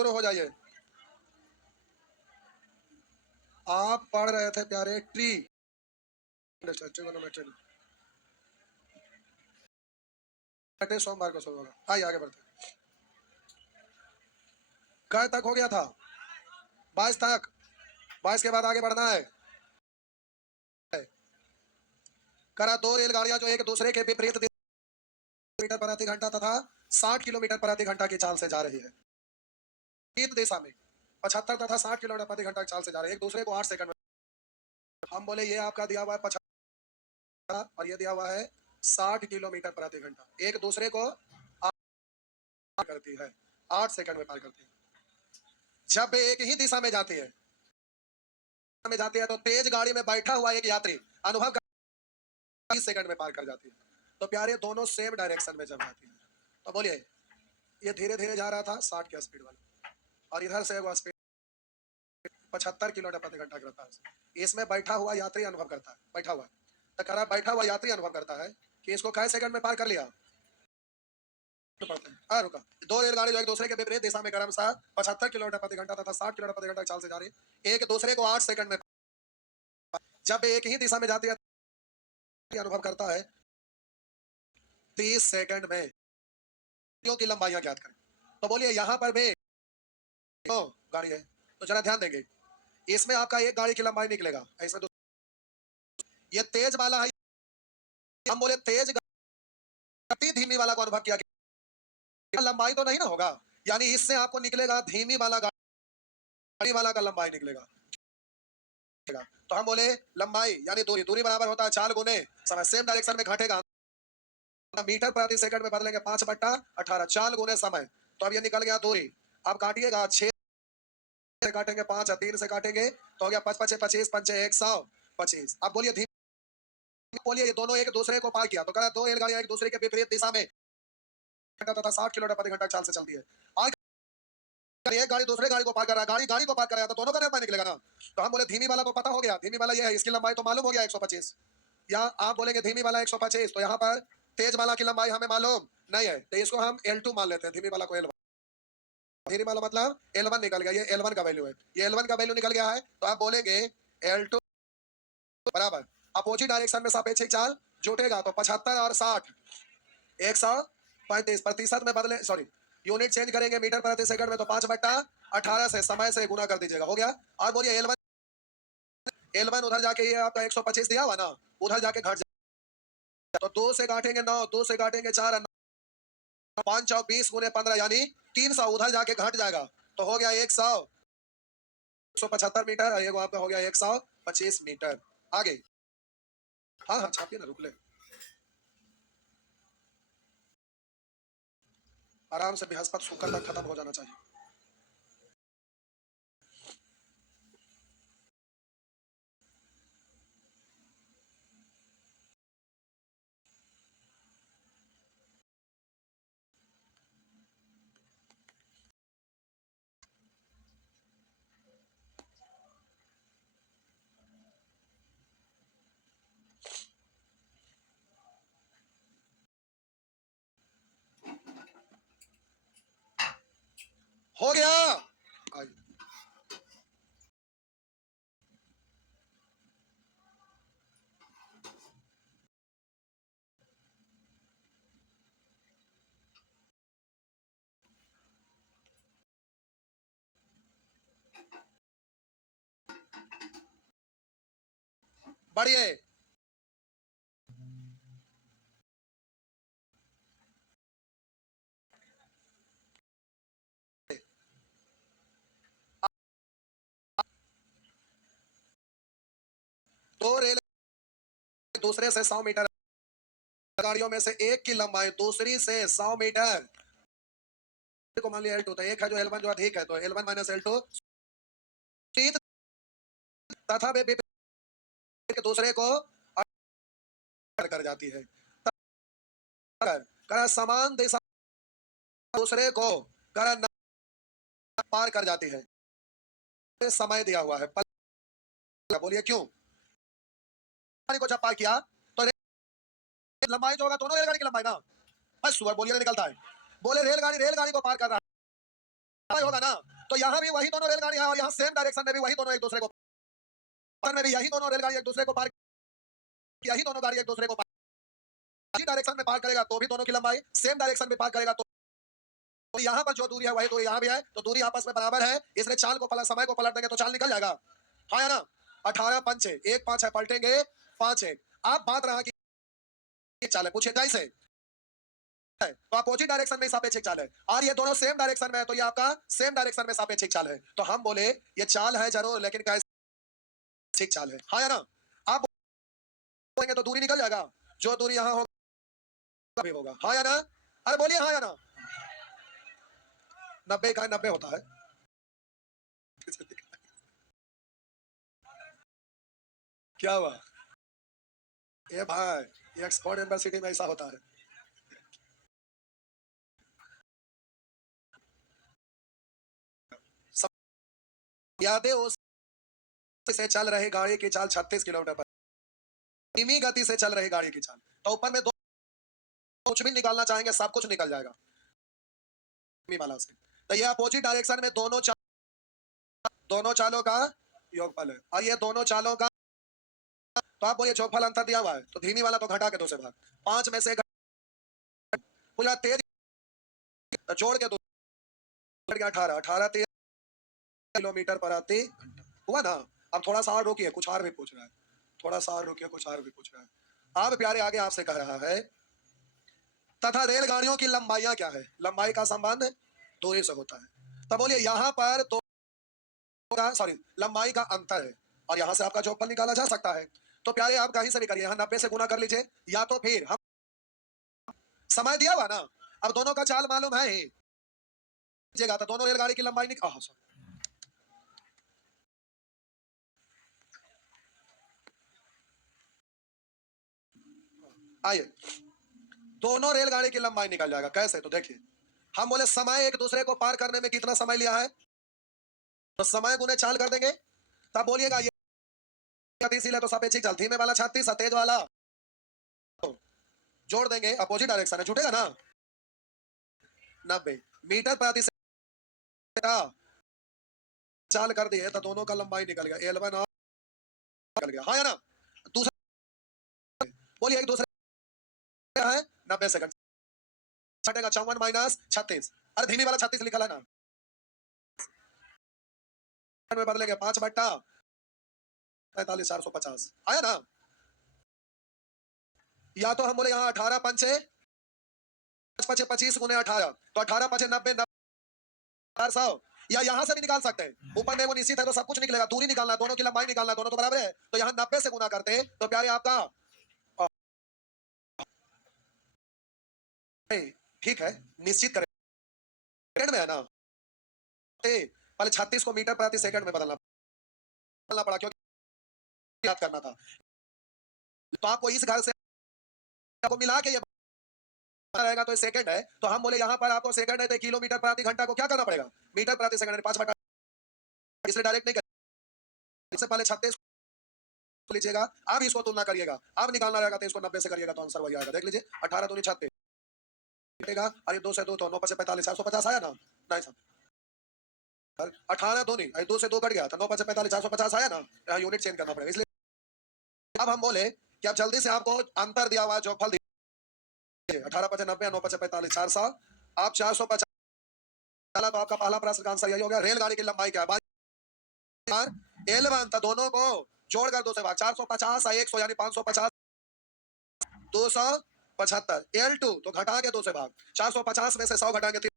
शुरू हो जाइए। आप पढ़ रहे थे प्यारे ट्री सोमवार को शुरू होगा। आइए आगे बढ़ते हैं। कल तक हो गया था? 22 तक। 22 के बाद आगे बढ़ना है। करा दो रेलगाड़ियां जो एक दूसरे के विपरीत मीटर प्रति घंटा तथा 60 किलोमीटर प्रति घंटा की चाल से जा रही है। विपरीत दिशा में 75 तथा 60 किलोमीटर प्रति घंटा की चाल से जा रही है, एक दूसरे को 8 सेकंड में। हम बोले ये आपका दिया हुआ है 75 और ये दिया हुआ है 60 किलोमीटर प्रति घंटा, एक दूसरे को पार करती है, 8 सेकंड में पार करती है। जब एक ही दिशा में जाती है तो तेज गाड़ी में बैठा हुआ एक यात्री अनुभव 20 सेकंड में पार कर जाती है। तो प्यारे दोनों सेम डायरेक्शन में जब जाती है तो बोलिए ये धीरे धीरे जा रहा था 60 की स्पीड वाला और इधर से वो स्पीड 75 किलोमीटर प्रति घंटा करता है। इसमें बैठा हुआ यात्री अनुभव करता है, बैठा हुआ तो करा बैठा हुआ यात्री अनुभव करता है कि इसको कै सेकंड में पार कर लिया। रुका। दो रेलगाड़ी जो एक दूसरे के विपरीत दिशा में क्रमशः 75 किलोमीटर प्रति घंटा तथा 60 किलोमीटर प्रति घंटा चाल से जा रही है, एक दूसरे को 8 सेकंड में। जब एक ही दिशा में जाती है अनुभव करता है 30 सेकंड में की लंबाइयां ज्ञात करें। तो बोलिए यहाँ पर भी तो गाड़ी है तो जरा ध्यान देंगे, इसमें आपका एक गाड़ी की लंबाई निकलेगा, इसमें ये तेज वाला है। हम बोले तेज गति धीमी वाला को अनुभव किया, लंबाई तो नहीं ना होगा, यानी इससे आपको निकलेगा धीमी वाला गाड़ी वाला का लंबाई निकलेगा। तो हम बोले लंबाई यानी दूरी, दूरी बराबर होता है 4 गुने समय, सेम डायरेक्शन में घटेगा, मीटर प्रति सेकंड में बदलेंगे 5/18, 4 गुने समय। तो अब ये निकल गया दूरी। अब काटिएगा 6 से काटेंगे 5, 3 से काटेंगे तो हो गया 5 5 25 5 125। अब बोलिए धीमी, बोलिए ये दोनों एक दूसरे को पार किया तो कहा दो रेलगाड़ियां एक दूसरे के विपरीत दिशा में तथा 60 किलोमीटर प्रति घंटा चाल से चलती है। आज एक गाड़ी दूसरे गाड़ी को पार कर रहा है, गाड़ी गाड़ी को पार कर रहा है तो दोनों का लंबाई निकलेगा ना। तो हम बोले धीमी वाला को पता हो गया, धीमी वाला ये है, इसकी लंबाई तो मालूम हो गया 125। या आप बोलेंगे धीमी वाला 125 तो यहाँ पर तेज वाला की लंबाई हमें मालूम नहीं है तो इसको हम L2 मान लेते हैं, धीमी वाला को L1। धीमी वाला मतलब L1 निकल गया, ये L1 का वैल्यू है, ये L1 का वैल्यू निकल गया है तो आप बोलेंगे L2 बराबर अपोजिट डायरेक्शन में सापेक्षिक चाल जुटेगा तो 75 और 60 135 प्रतिशत में बदले, सॉरी यूनिट चेंज करेंगे मीटर प्रति सेकंड में तो 5/18 से समय से गुना कर दीजिएगा, हो गया। और बोलिए L1 उधर जाके ये आपका 125 दिया हुआ ना, उधर जाके घट जाए तो 2 से काटेंगे 9, 2 से काटेंगे 4, 5 और 20 गुने 15 यानी 300 उधर जाके घट जाएगा तो हो गया 175 मीटर और ये आपका हो गया 125 मीटर। आगे हाँ हाँ छापिए ना, रुक ले, आराम से बृहस्पति शुक्र तक खत्म हो जाना चाहिए। हो गया। बढ़िए दो रेल दूसरे से 100 मीटर, गाड़ियों में से एक की लंबाई दूसरी से 100 मीटर को मान लिया L2 तो एक है जो L1 जो अधिक है तो L1 माइनस L2 तथा वे दूसरे को कर जाती है, कर समान दिशा दूसरे को कर पार कर जाती है। समय दिया हुआ है, बोलिए क्यों को जब पार किया तो लंबाई जो होगा दोनों रेलगाड़ी की लंबाई ना, बस सुबह बोलिए निकलता है, बोले रेलगाड़ी को पार कर रहा है होगा ना तो यहाँ भी वही दोनों रेलगाड़ियां और यहाँ सेम डायरेक्शन में भी वही दोनों एक दूसरे को में भी यही दोनों रेलगाड़ी एक दूसरे को पार यही दोनों गाड़ी एक दूसरे को पार डायरेक्शन में पार करेगा तो भी दोनों की लंबाई सेम डायरेक्शन में पार करेगा तो यहाँ पर जो दूरी है वही दूरी यहाँ भी है तो दूरी आपस में बराबर है इसलिए चाल को पलट समय को पलट देंगे तो चाल निकल जाएगा हाँ ना 18 5 6 1 5 है पलटेंगे 5 1 आप बात रहा कि चाल है पूछे कैसे तो अपोजिट डायरेक्शन में सापेक्षिक चाल है और ये दोनों सेम डायरेक्शन में है तो ये आपका सेम डायरेक्शन में सापेक्षिक चाल है तो हम बोले ये चाल है जरूर लेकिन कैसे चाल है हाँ ना आप बोलेंगे तो दूरी निकल जाएगा जो दूरी यहाँ होगा भी होगा हाँ या ना अरे बोलिए हाँ या ना 90 का 90 होता है क्या हुआ ये भाई ये एक्सपोर्ट यूनिवर्सिटी में ऐसा होता है यादें उस से चल रही गाड़ी की चाल 36 किलोमीटर पर धीमी गति से चल रही गाड़ी की चाल तो ऊपर में दो कुछ भी निकालना चाहेंगे सब कुछ निकल जाएगा वाला से तो ये अपोजिट डायरेक्शन में दोनों चालों का योगफल है और ये दोनों चालों का तो आप बोलिए योगफल अंतर दिया हुआ है तो धीमी वाला तो घटा के 2 से भाग 5 में से पूरा तेज तो जोड़ के 18 18 किलोमीटर प्रति हुआ ना अब थोड़ा सा और रुकिए कुछ और भी पूछ रहा है थोड़ा सा और रुकिए कुछ और भी पूछ रहा है अब प्यारे आगे आपसे कह रहा है तथा रेलगाड़ियों की लंबाइयां क्या है लंबाई का संबंध दूरी से होता है तो बोलिए यहाँ पर तो सॉरी लंबाई का अंतर है और यहाँ से आपका जोगफल निकाला जा सकता है तो प्यारे आप कहीं से भी करिए यहाँ 90 से गुना कर लीजिए या तो फिर हम समय दिया हुआ ना अब दोनों का चाल मालूम है ही तो दोनों रेलगाड़ी की लंबाई निकाल आइए दोनों रेलगाड़ी की लंबाई निकल जाएगा कैसे तो देखिए हम बोले समय एक दूसरे को पार करने में कितना समय लिया है तो समय गुने चाल कर देंगे तब बोलिएगा ये गतिशील है तो सापेक्षिक चाल धीमे वाला 36 तेज वाला जोड़ देंगे अपोजिट डायरेक्शन है छूटेगा ना 90 मीटर प्रति सेकंड चाल कर दिए तो दोनों का लंबाई निकल गया L1 और निकल गया हाँ या ना दूसरा बोलिए एक दूसरे है 90 सेकंड छटेगा 54 माइनस 36 अरे धीमी वाला 36 लिखा है ना में बदलेंगे 5 बट्टा 45 450 आया ना या तो हम बोले यहाँ 18 पंचे 25 गुने 18 तो 18 पंचे 90 400 या यहाँ से भी निकाल सकते हैं ऊपर में वो निश्चित है तो सब कुछ निकलेगा दूरी निकालना दोनों की लंबाई निकालना दोनों तो बराबर है तो यहाँ 90 से गुना करते तो प्यारे आपका ठीक है निश्चित करें सेकंड में है ना पहले 36 को मीटर प्रति सेकंड में बदलना पड़ा क्योंकि याद करना था तो आपको इस घर से आपको मिला के ये रहेगा तो सेकंड है तो हम बोले यहाँ पर आपको सेकंड है तो किलोमीटर प्रति घंटा को क्या करना पड़ेगा मीटर प्रति सेकंड 5 बटा इसलिए डायरेक्ट नहीं करेंगे इससे पहले 36 लीजिएगा आप इसको तुलना करिएगा आप निकालना रहेगा तो इसको 90 से करिएगा तो आंसर वही आएगा देख लीजिए 18 दूनी 36 और ये 2 से 2 तो 9 से 45 450 आया ना नहीं सर 18 दूनी 2 से 2 कट गया तो 9 से 45 450 आया ना यहाँ यूनिट चेंज करना पड़ेगा इसलिए अब हम बोले कि अब जल्दी से आपको अंतर दिया हुआ जो फल 18 पचे 90 9 पचे 45 400 आप 450 तो आपका पहला प्रश्न का आंसर यही हो गया रेलगाड़ी की लंबाई क्या है L1 था दोनों को जोड़कर 2 से भाग 450 100 यानी 550 275 L2 तो घटा के 2 से भाग 450 में से 100 घटाएंगे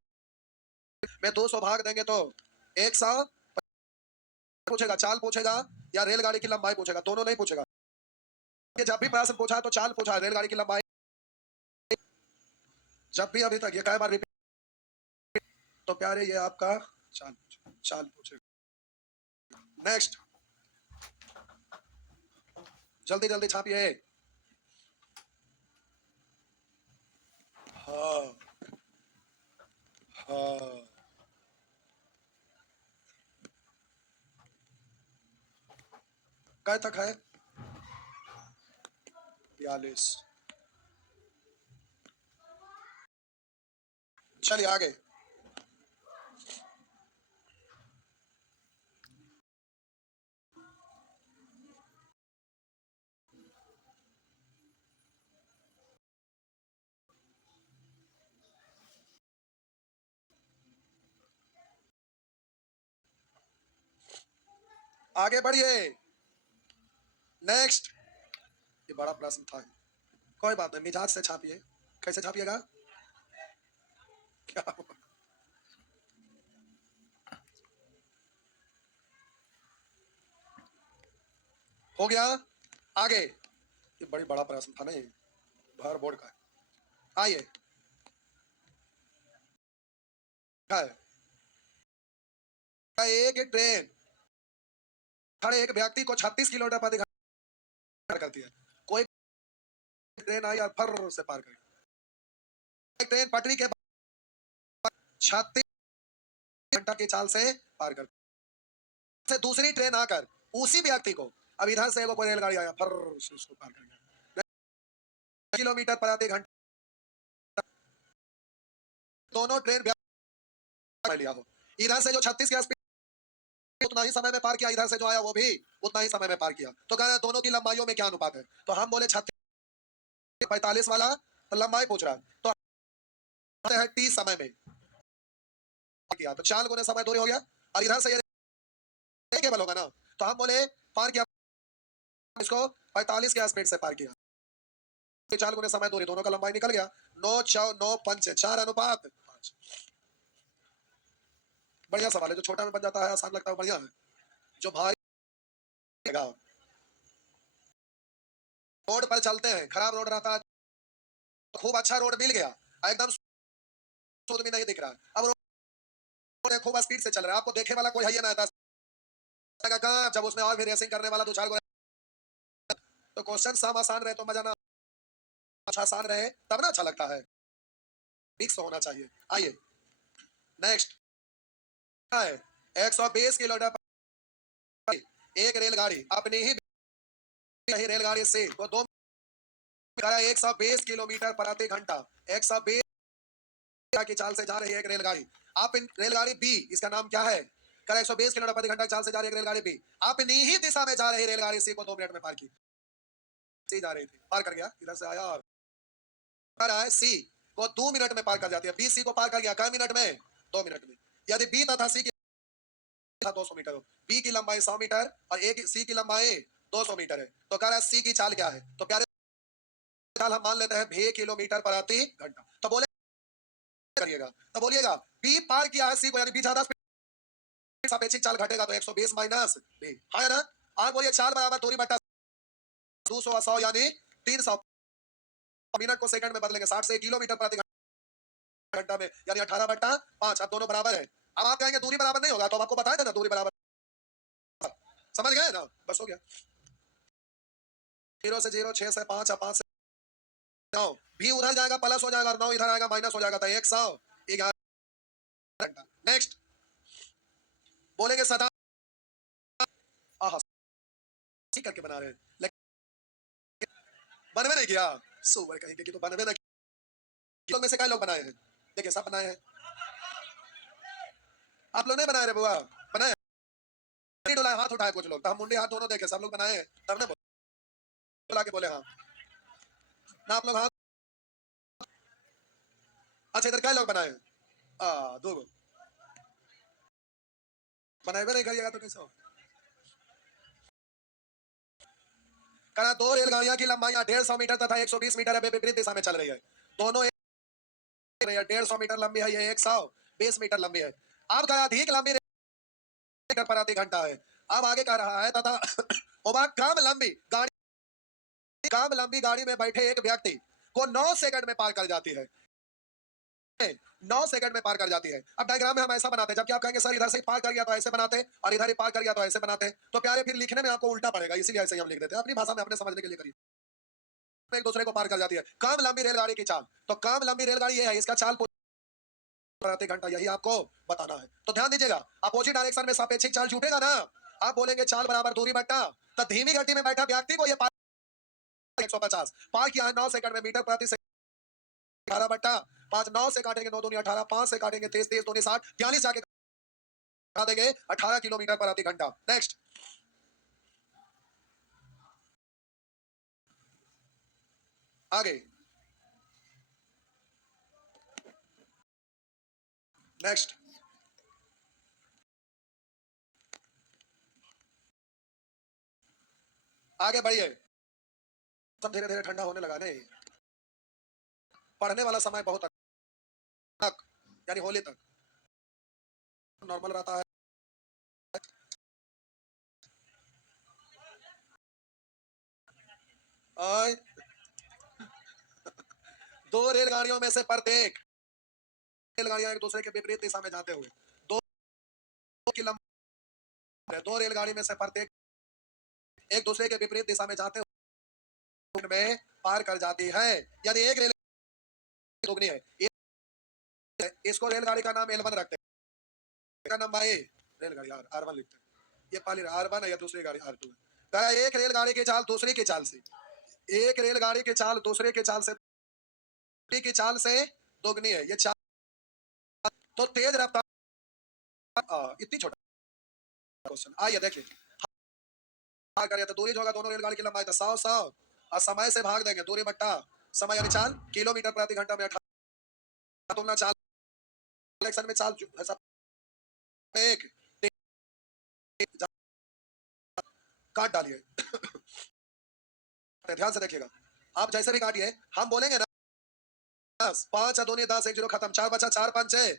में 200 भाग देंगे तो 100 पूछेगा चाल पूछेगा या रेलगाड़ी की लंबाई पूछेगा दोनों नहीं पूछेगा जब भी प्रश्न पूछा तो चाल पूछा रेलगाड़ी की लंबाई जब भी अभी तक ये कई बार रिपीट तो प्यारे ये आपका चाल पूछेगा नेक्स्ट जल्दी जल्दी छापिए हाँ हाँ कै तक है 42 चलिए आगे आगे बढ़िए। नेक्स्ट। ये बड़ा प्रश्न था, कोई बात नहीं, मिजाज से छापिए। कैसे छापिएगा? क्या हो गया? आगे। ये बड़ी बड़ा प्रश्न था नहीं, भर बोर्ड का है। आइए। है एक ट्रेन खड़े एक व्यक्ति को 36 किलोमीटर प्रति घंटा करती है। कोई ट्रेन आई और फर से पार कर, एक ट्रेन पटरी के 36 घंटा की चाल से पार कर, से दूसरी ट्रेन आकर उसी व्यक्ति को, अब इधर से वो कोई रेलगाड़ी आया फर से उसको पार कर गया, किलोमीटर प्रति घंटा। दोनों ट्रेन लिया हो, इधर से जो 36 की स्पीड उतना ही समय में पार किया, इधर से जो आया वो भी उतना ही समय में पार किया। तो कह रहे हैं दोनों की लंबाइयों में क्या अनुपात है? तो हम बोले 36 45 वाला तो लंबाई पूछ रहा है, तो है 30 समय में किया, तो 4 गुने समय दूरी हो गया। और इधर से ये केवल होगा ना, तो हम बोले पार किया इसको 45 के स्पीड से पार किया, तो 4 गुने समय दूरी, दोनों का लंबाई निकल गया। 9 6 9 5 4 अनुपात 5। बढ़िया सवाल है, जो छोटा में बन जाता है आसान लगता है बढ़िया है, जो भारी रोड पर चलते हैं, खराब रोड रहता है, खूब अच्छा रोड मिल गया, एकदम शुद्ध भी नहीं दिख रहा है, अब रोड खूब स्पीड से चल रहा है, आपको देखे वाला कोई है ना, कहाँ जब उसमें और भी रेसिंग करने वाला 2 4 गो, तो क्वेश्चन सम आसान रहे तो मजा ना, अच्छा आसान रहे तब ना अच्छा लगता है, मिक्स होना चाहिए। आइए नेक्स्ट है 120 किलोमीटर एक रेलगाड़ी अपनी ही रेलगाड़ी से वो 120 किलोमीटर प्रति घंटा 120 की चाल से जा रही है एक रेलगाड़ी। आप इन रेलगाड़ी बी, इसका नाम क्या है? कर 120 किलोमीटर प्रति घंटा चाल से जा रही है रेलगाड़ी बी, अपनी ही दिशा में जा रही रेलगाड़ी सी को 2 मिनट में पार की, सी जा रही थी, पार कर गया, इधर से आया और आया सी को 2 मिनट में पार कर जाती है, बी सी को पार कर गया कई मिनट में? 2 मिनट में। यदि बी तथा सी की 200 मीटर हो, बी की लंबाई 100 मीटर और ए की सी की लंबाई 200 मीटर है, तो कह रहा है सी की चाल क्या है? तो प्यारे चाल हम मान लेते हैं 2 किलोमीटर प्रति घंटा, तो बोले करिएगा, तो बोलिएगा बी पार किया है सी को, यानी बी ज्यादा सापेक्षिक चाल घटेगा, तो 120 माइनस बी है ना। आप बोलिए चाल बराबर दूरी बटा 200 और 100 यानी 300, मिनट को सेकंड में बदलेंगे, 60 से किलोमीटर प्रति घंटा में, यानी 18/5। अब दोनों बराबर है। अब आप कहेंगे दूरी बराबर नहीं होगा, तो आपको बताया था ना दूरी बराबर, समझ गए ना, बस हो गया। 0 से 0, 6 से 5 और 5 से 9, भी उधर जाएगा प्लस हो जाएगा और 9 इधर आएगा माइनस हो जाएगा, तो 111 घंटा। नेक्स्ट बोलेंगे सदा, आहा ठीक करके बना रहे हैं, लेकिन बनवे नहीं किया, सुपर कहेंगे कि तो बनवे ना, लोग में से कई लोग बनाए हैं, देखिए सब बनाए हैं, आप लोग नहीं बनाए रे बुआ, बनाए नहीं, डोला हाथ उठाए कुछ लोग, तो हम मुंडे हाथ दोनों देखे, सब लोग बनाए हैं, तब ने बोला के बोले हाँ ना, आप लोग हाथ। अच्छा इधर कई लोग बनाए हैं? 2 बनाए नहीं करिएगा तो कैसे हो? करा 2 रेलगाड़ियां की लंबाई 150 मीटर तथा 120 मीटर है, विपरीत दिशा में चल रही है, दोनों 150 मीटर लंबी है, ये 120 मीटर लंबी है। अब कहा अधिक लंबी मीटर प्रति घंटा है। अब आगे कह रहा है तथा कम लंबी गाड़ी में बैठे एक व्यक्ति को 9 सेकंड में पार कर जाती है, 9 सेकंड में पार कर जाती है। अब डायग्राम में हम ऐसा बनाते हैं, जबकि आप कहेंगे सर इधर से पार कर गया तो ऐसे बनाते और इधर ही पार कर गया तो ऐसे बनाते, तो प्यारे फिर लिखने में आपको उल्टा पड़ेगा, इसीलिए ऐसे ही हम लिख देते हैं, अपनी भाषा में अपने समझने के लिए करिए। एक दूसरे को पार कर जाती है, कम लंबी रेलगाड़ी की चाल, तो कम लंबी रेलगाड़ी ये है, इसका चाल प्रति घंटा, यही आपको बताना है। तो ध्यान दीजिएगा, अपोजिट डायरेक्शन में सापेक्षिक चाल छूटेगा ना, आप बोलेंगे चाल बराबर दूरी बट्टा, तो धीमी गति में बैठा व्यक्ति को ये 150 पार किया है 9 सेकंड में, मीटर प्रति सेकंड 18/5, 9 से काटेंगे 9 दूनी 18, 5 से काटेंगे 23, 23 दूनी 60, 42 जाके काट देंगे 18 किलोमीटर प्रति घंटा। नेक्स्ट आगे, नेक्स्ट आगे बढ़िए, सब धीरे धीरे ठंडा होने लगा नहीं, पढ़ने वाला समय बहुत तक यानी होली तक नॉर्मल रहता है। और दो रेलगाड़ियों में से प्रत्येक रेलगाड़ियां एक दूसरे के विपरीत दिशा में जाते हुए दो की लंबाई, दो रेलगाड़ी में से प्रत्येक एक दूसरे के विपरीत दिशा में जाते हुए में पार कर जाती है। यदि एक रेल दुगनी है, इसको रेलगाड़ी का नाम L1 रखते हैं, का नाम भाई रेलगाड़ी R1 लिखते हैं। ये पहली R1 है या दूसरी गाड़ी R2 है। कहा एक रेलगाड़ी की चाल दूसरी की चाल से, एक रेलगाड़ी की चाल दूसरे की चाल से की चाल से दोगुनी है। ये चाल तो तेज रफ्तार, इतनी छोटा क्वेश्चन। आइए देखिए, भाग करिए तो दूरी जो होगा दोनों रेलगाड़ी की लंबाई तो 100 और समय से भाग देंगे दूरी बट्टा समय यानी चाल किलोमीटर प्रति घंटा में 18 तुलना चाल इलेक्शन में चाल एक काट डालिए। ध्यान से देखिएगा, आप जैसे भी काटिए हम बोलेंगे ना 10 5 दूनी 10 1 0 खत्म 4 बचा 4 5 6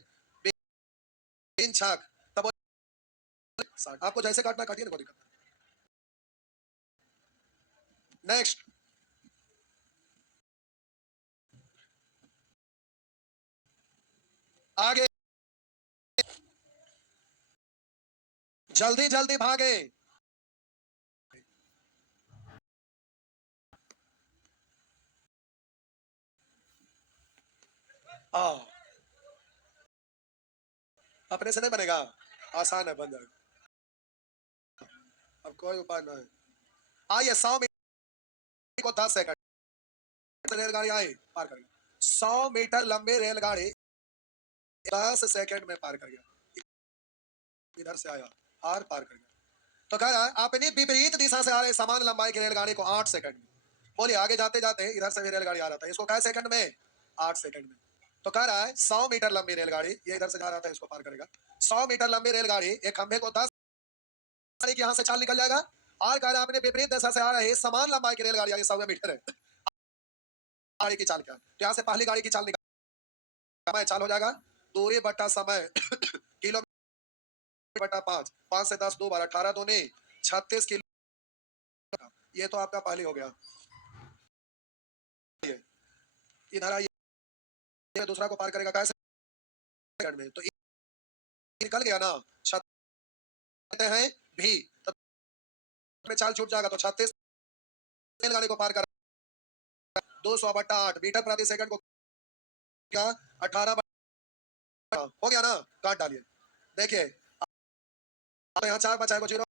3 छक तब 60। आपको जैसे काटना काटिए ना, कोई दिक्कत नहीं। नेक्स्ट आगे, जल्दी जल्दी भागे। हाँ, अपने से नहीं बनेगा, आसान है, बन जाएगा। अब कोई उपाय नहीं है। आइए 100 मीटर को 10 सेकंड रेलगाड़ी आई पार कर गया। 100 मीटर लंबी रेलगाड़ी 10 सेकंड में पार कर गया। इधर से आया आर पार कर गया। तो कह रहा है अपनी विपरीत दिशा से आ रहे समान लंबाई की रेलगाड़ी को 8 सेकंड में, बोलिए आगे जाते जाते इधर से भी रेलगाड़ी आ रहा था, इसको कै सेकंड में 8 सेकंड में। तो कह रहा है 100 मीटर लंबी रेलगाड़ी, ये इधर से जा रहा था इसको पार करेगा। 100 मीटर लंबी रेलगाड़ी एक खंभे को 10 गाड़ी के यहाँ से चाल निकल जाएगा। और कह रहा है अपने विपरीत दिशा से आ रहे समान लंबाई की रेलगाड़ी, ये 100 मीटर है गाड़ी की चाल क्या, तो यहाँ से पहली गाड़ी की चाल निकल चाल हो जाएगा दूरी बट्टा समय किलोमीटर बट्टा 5 5 से 10 2 12 18 दूनी 36 किलो। ये तो आपका पहली हो गया। इधर आइए, दूसरा को पार करेगा कैसे सेकंड में, तो निकल गया ना, कहते हैं भी तब में चाल छूट जाएगा तो 36 रेलगाड़ी को पार कर 200 बट्टा 8 मीटर प्रति सेकंड को क्या 18 हो गया ना, काट डालिए। देखिए अब यहाँ 4 बचा है, 0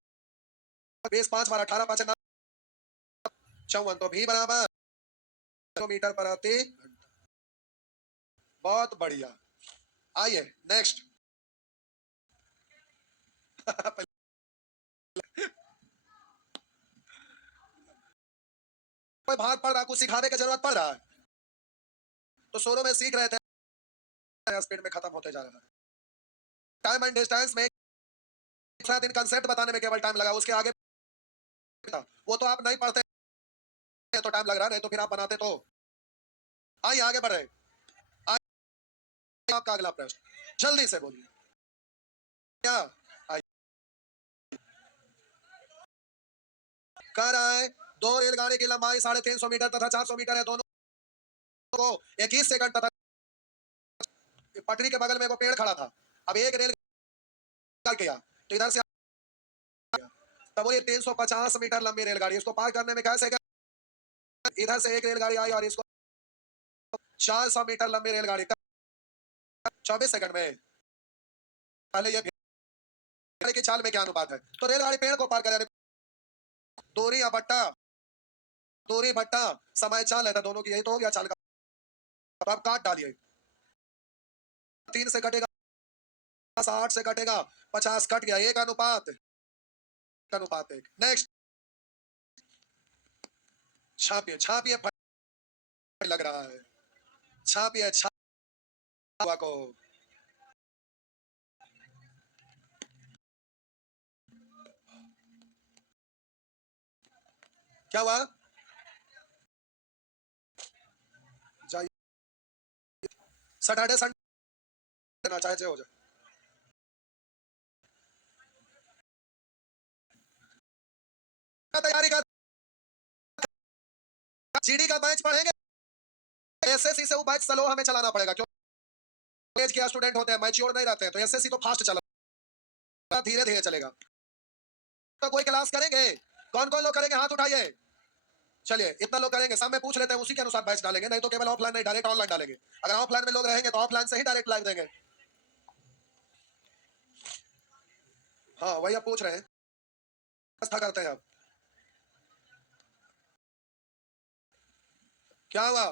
20 5 बार 18 5 54 तो भी बराबर मीटर प्रति घंटा। बहुत बढ़िया। आइए नेक्स्ट कोई भाग पड़ रहा, कुछ सिखाने की जरूरत पड़ रहा है, तो शुरू में सीख रहे थे स्पीड में खत्म होते जा रहा है। टाइम एंड डिस्टेंस में दूसरा दिन कंसेप्ट बताने में केवल टाइम लगा, उसके आगे था वो तो आप नहीं पढ़ते तो टाइम लग रहा, नहीं तो फिर आप बनाते तो। आइए आगे बढ़ रहे, आपका अगला प्रश्न जल्दी से बोलिए क्या। कह रहा है दो रेलगाड़ी की लंबाई 350 मीटर तथा 400 मीटर है, दोनों को 21 सेकंड तथा पटरी के बगल में एक पेड़ खड़ा था। अब एक रेल गया तो इधर से तब बोलिए 350 मीटर लंबी रेलगाड़ी, इसको पार करने में कैसे इधर से एक रेलगाड़ी आई और इसको 400 मीटर लंबी रेलगाड़ी 24 सेकंड में। पहले ये की चाल में क्या अनुपात है, तो रेलगाड़ी पेड़ को पार कर दूरी या बट्टा दूरी बट्टा समय चाल है, दोनों की यही तो हो गया चाल का। अब आप काट डालिए, 3 से कटेगा 60 से कटेगा 50 कट गया, एक अनुपात अनुपात एक। नेक्स्ट छापिए छापिए लग रहा है, छापिए छापा को क्या हुआ? जाइए सैटरडे संडे ना चाहे हो जाए। तैयारी कर, जीडी का बैच पढ़ेंगे, एसएससी से वो बैच स्लो हमें चलाना पड़ेगा क्योंकि एज के स्टूडेंट होते हैं, मैच्योर नहीं रहते हैं, तो एसएससी तो फास्ट चला, धीरे धीरे चलेगा। तो कोई क्लास करेंगे? कौन कौन लोग करेंगे? हाथ उठाइए। चलिए इतना लोग करेंगे, सब में पूछ लेते हैं, उसी के अनुसार बैच डालेंगे, नहीं तो केवल ऑफलाइन नहीं डायरेक्ट ऑनलाइन डालेंगे। अगर ऑफलाइन में लोग रहेंगे तो ऑफलाइन से ही डायरेक्ट लाइव देंगे। हाँ वही आप पूछ रहे हैं, व्यवस्था करते हैं अब। क्या हुआ?